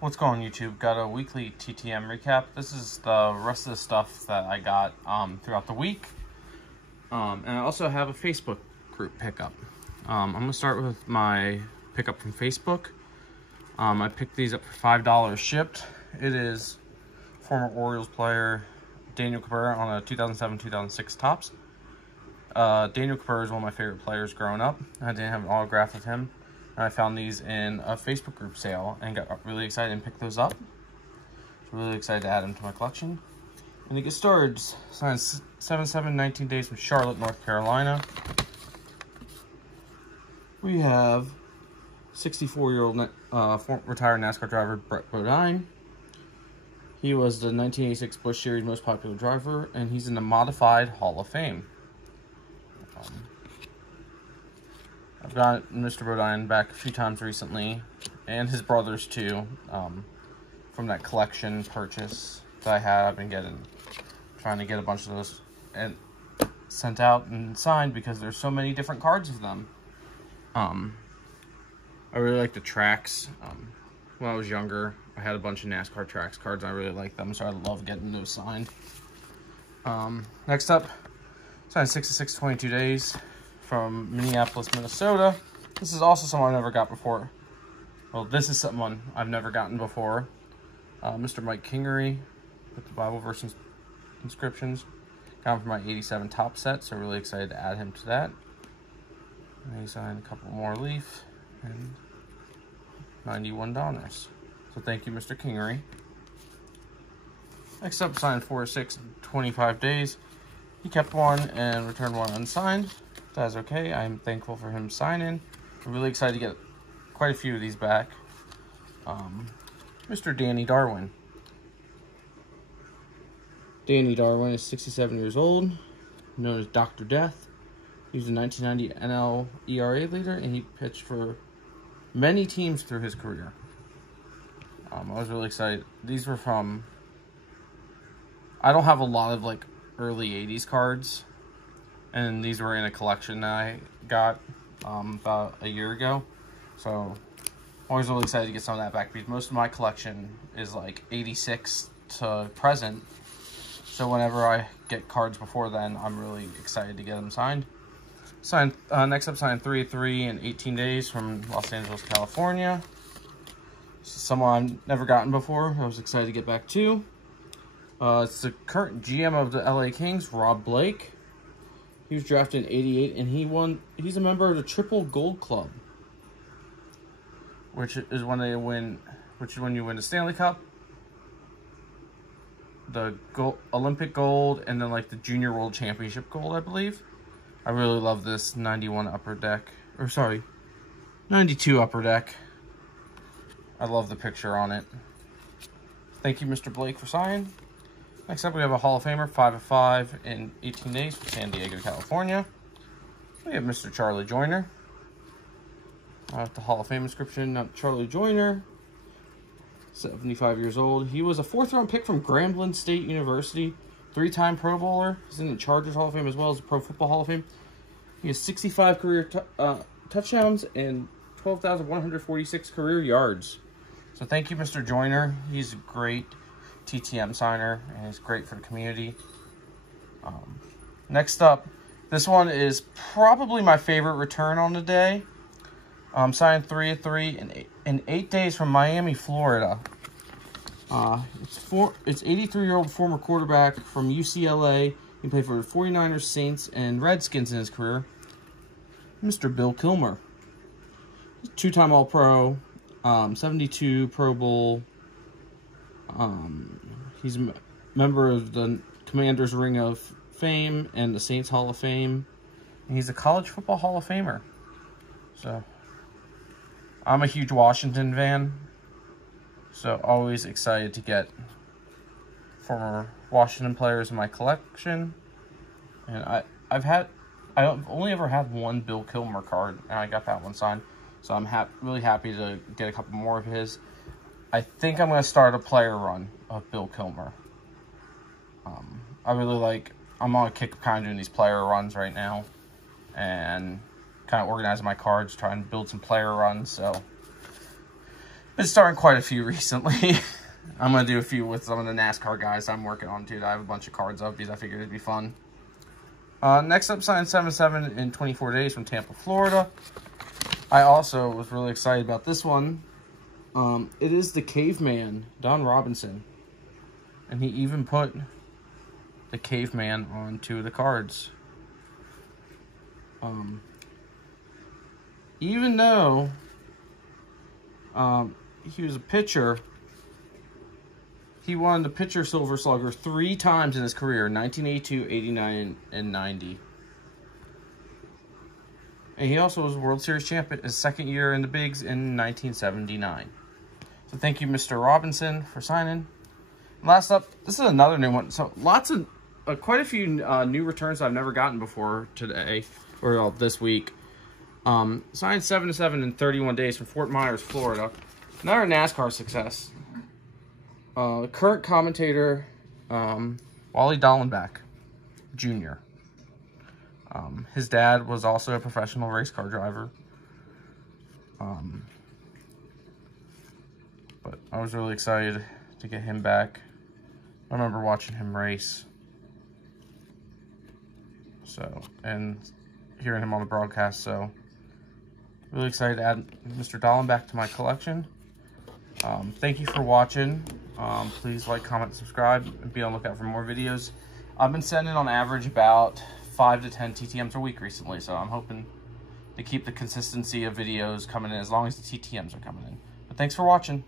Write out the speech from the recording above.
What's going on, YouTube? Got a weekly TTM recap. This is the rest of the stuff that I got throughout the week. And I also have a Facebook group pickup. I'm going to start with my pickup from Facebook. I picked these up for $5 shipped. It is former Orioles player Daniel Cabrera on a 2007-2006 Topps. Daniel Cabrera is one of my favorite players growing up. I didn't have an autograph with him. And I found these in a Facebook group sale and got really excited and picked those up. Really excited to add them to my collection. And to get started, signed 7/7, 19 days from Charlotte, North Carolina. We have 64-year-old retired NASCAR driver Brett Bodine. He was the 1986 Busch Series most popular driver, and he's in the Modified Hall of Fame. I've got Mr. Bodine back a few times recently, and his brothers too, from that collection purchase that I had. I've been trying to get a bunch of those and sent out and signed because there's so many different cards of them. I really like the tracks. When I was younger, I had a bunch of NASCAR tracks cards. I really like them, so I love getting those signed. Next up, signed 66 22 days from Minneapolis, Minnesota. This is also someone I never got before. Well, this is someone I've never gotten before. Mr. Mike Kingery with the Bible verse inscriptions. Got him for my 87 top set, so really excited to add him to that. And he signed a couple more Leaf and 91 Donruss. So thank you, Mr. Kingery. Next up, signed 4/6 25 days. He kept one and returned one unsigned. That's okay. I'm thankful for him signing. I'm really excited to get quite a few of these back. Mr. Danny Darwin. Danny Darwin is 67 years old, known as Dr. Death. He was a 1990 NL ERA leader, and he pitched for many teams through his career. I was really excited. These were from... I don't have a lot of, like, early 80s cards. And these were in a collection that I got about a year ago. So, I'm always really excited to get some of that back because most of my collection is like 86 to present. So, whenever I get cards before then, I'm really excited to get them signed. Next up, signed 3/3 in 18 days from Los Angeles, California. This is someone I've never gotten before. I was excited to get back too. It's the current GM of the LA Kings, Rob Blake. He was drafted in '88, and he's a member of the Triple Gold Club, which is when you win the Stanley Cup, the Olympic Gold, and then like the Junior World Championship Gold, I believe. I really love this 91 Upper Deck, 92 Upper Deck. I love the picture on it. Thank you, Mr. Blake, for signing. Next up, we have a Hall of Famer, 5/5 in 18 days from San Diego, California. We have Mr. Charlie Joyner. With the Hall of Fame inscription, Charlie Joyner, 75 years old. He was a 4th-round pick from Grambling State University, 3-time Pro Bowler. He's in the Chargers Hall of Fame as well as the Pro Football Hall of Fame. He has 65 career touchdowns and 12,146 career yards. So thank you, Mr. Joyner. He's a great TTM signer, and he's great for the community. Next up, this one is probably my favorite return on the day. Signed 3/3 in 8 days from Miami, Florida. It's 83-year-old former quarterback from UCLA. He played for the 49ers, Saints, and Redskins in his career. Mr. Bill Kilmer. 2-time All-Pro, 72 Pro Bowl. He's a member of the Commanders Ring of Fame and the Saints Hall of Fame. And he's a College Football Hall of Famer. So, I'm a huge Washington fan. So, always excited to get former Washington players in my collection. And I've only ever had one Bill Kilmer card, and I got that one signed. So, I'm really happy to get a couple more of his. I think I'm going to start a player run of Bill Kilmer. I'm on a kick of kind of doing these player runs right now. And kind of organizing my cards, trying to build some player runs. So Been starting quite a few recently. I'm going to do a few with some of the NASCAR guys I'm working on too. I have a bunch of cards of because I figured it'd be fun. Next up, signed 7/7 in 24 days from Tampa, Florida. I also was really excited about this one. It is the Caveman, Don Robinson. And he even put the Caveman on 2 of the cards. Even though he was a pitcher, he won the pitcher Silver Slugger 3 times in his career, 1982, 89, and 90. And he also was a World Series champion his second year in the Bigs in 1979. So thank you, Mr. Robinson, for signing. Last up, this is another new one. So lots of, quite a few new returns I've never gotten before today, or this week. Signed 7/7 in 31 days from Fort Myers, Florida. Another NASCAR success. Current commentator, Wally Dallenbach Jr. His dad was also a professional race car driver. But I was really excited to get him back. I remember watching him race. So, and hearing him on the broadcast. So, really excited to add Mr. Dallenbach to my collection. Thank you for watching. Please like, comment, subscribe, and be on the lookout for more videos. I've been sending on average about 5 to 10 TTMs a week recently, so I'm hoping to keep the consistency of videos coming in as long as the TTMs are coming in. But thanks for watching.